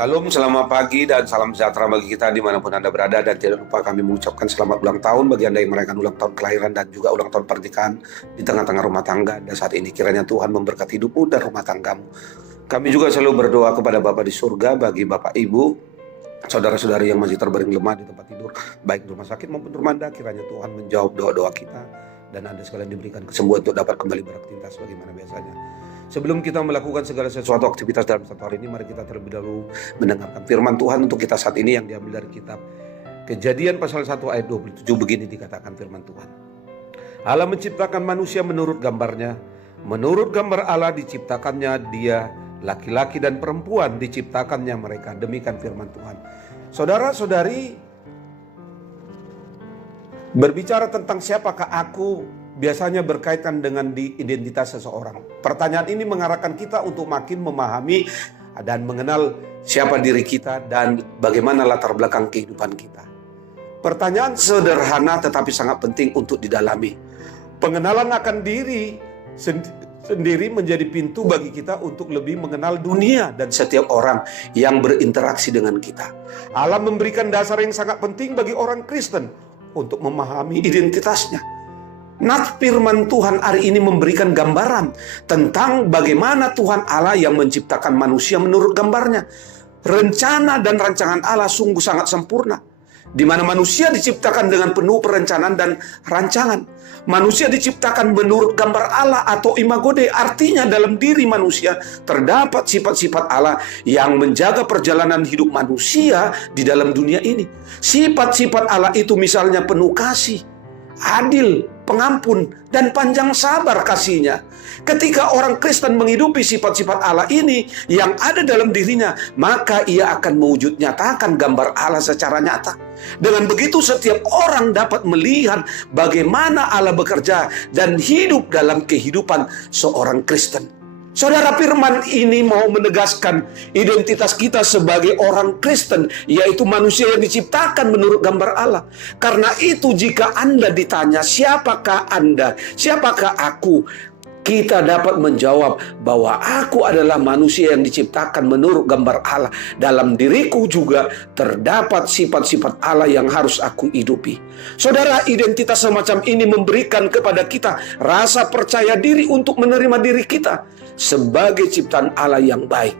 Salam, selamat pagi dan salam sejahtera bagi kita dimanapun Anda berada. Dan tidak lupa kami mengucapkan selamat ulang tahun bagi Anda yang merayakan ulang tahun kelahiran dan juga ulang tahun pernikahan di tengah-tengah rumah tangga Anda saat ini. Kiranya Tuhan memberkati hidupmu dan rumah tanggamu. Kami juga selalu berdoa kepada Bapa di surga bagi Bapak Ibu, saudara-saudari yang masih terbaring lemah di tempat tidur, baik di rumah sakit maupun rumah Anda. Kiranya Tuhan menjawab doa-doa kita dan Anda sekalian diberikan kesembuhan untuk dapat kembali beraktivitas sebagaimana biasanya. Sebelum kita melakukan segala sesuatu aktivitas dalam satu hari ini, mari kita terlebih dahulu mendengarkan firman Tuhan untuk kita saat ini yang diambil dari kitab Kejadian pasal 1 ayat 27. Begini dikatakan firman Tuhan. Allah menciptakan manusia menurut gambarnya. Menurut gambar Allah diciptakannya dia, laki-laki dan perempuan diciptakannya mereka. Demikian firman Tuhan. Saudara-saudari, berbicara tentang siapakah aku biasanya berkaitan dengan identitas seseorang. Pertanyaan ini mengarahkan kita untuk makin memahami dan mengenal siapa diri kita dan bagaimana latar belakang kehidupan kita. Pertanyaan sederhana tetapi sangat penting untuk didalami. Pengenalan akan diri sendiri menjadi pintu bagi kita untuk lebih mengenal dunia dan setiap orang yang berinteraksi dengan kita. Allah memberikan dasar yang sangat penting bagi orang Kristen untuk memahami identitasnya. Nah, firman Tuhan hari ini memberikan gambaran tentang bagaimana Tuhan Allah yang menciptakan manusia menurut gambarnya. Rencana dan rancangan Allah sungguh sangat sempurna, di mana manusia diciptakan dengan penuh perencanaan dan rancangan. Manusia diciptakan menurut gambar Allah atau imago Dei, artinya dalam diri manusia terdapat sifat-sifat Allah yang menjaga perjalanan hidup manusia di dalam dunia ini. Sifat-sifat Allah itu misalnya penuh kasih, adil, pengampun, dan panjang sabar kasihnya. Ketika orang Kristen menghidupi sifat-sifat Allah ini yang ada dalam dirinya, maka ia akan mewujud nyatakan gambar Allah secara nyata. Dengan begitu setiap orang dapat melihat bagaimana Allah bekerja dan hidup dalam kehidupan seorang Kristen. Saudara, firman ini mau menegaskan identitas kita sebagai orang Kristen, yaitu manusia yang diciptakan menurut gambar Allah. Karena itu jika Anda ditanya siapakah Anda, siapakah aku, kita dapat menjawab bahwa aku adalah manusia yang diciptakan menurut gambar Allah. Dalam diriku juga terdapat sifat-sifat Allah yang harus aku hidupi. Saudara, identitas semacam ini memberikan kepada kita rasa percaya diri untuk menerima diri kita sebagai ciptaan Allah yang baik.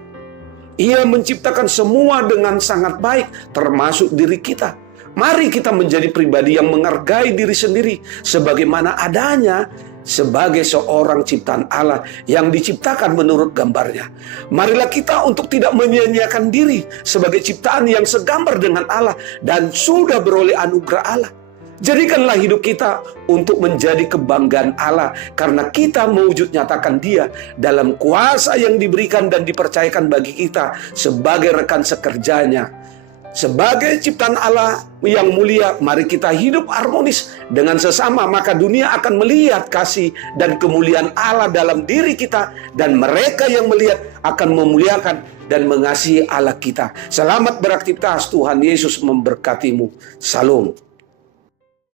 Ia menciptakan semua dengan sangat baik, termasuk diri kita. Mari kita menjadi pribadi yang menghargai diri sendiri sebagaimana adanya, sebagai seorang ciptaan Allah yang diciptakan menurut gambarnya. Marilah kita untuk tidak menyia-nyiakan diri sebagai ciptaan yang segambar dengan Allah dan sudah beroleh anugerah Allah. Jadikanlah hidup kita untuk menjadi kebanggaan Allah karena kita mewujud nyatakan Dia dalam kuasa yang diberikan dan dipercayakan bagi kita sebagai rekan sekerjanya. Sebagai ciptaan Allah yang mulia, mari kita hidup harmonis dengan sesama, maka dunia akan melihat kasih dan kemuliaan Allah dalam diri kita, dan mereka yang melihat akan memuliakan dan mengasihi Allah kita. Selamat beraktivitas, Tuhan Yesus memberkatimu. Salam.